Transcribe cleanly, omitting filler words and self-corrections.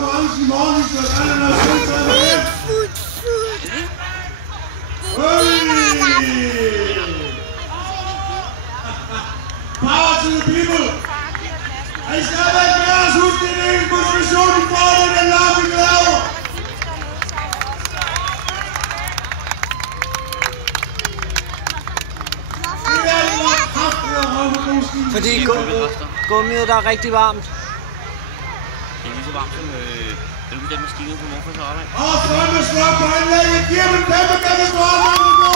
konkurrencen i morgen, hvis der er alle, der er selvtaget med det. Power to the people! I skal være med os, husk det er en motivation, vi får det, den lag, vi laver! Det er det, der er kraftigt og røvmedroskil. Fordi gummiet der er rigtig varmt. Det er lige så varmt som den maskine på morfars arbejde. Og fremme slår på anlægget, giver dem kæmpe katastrofe!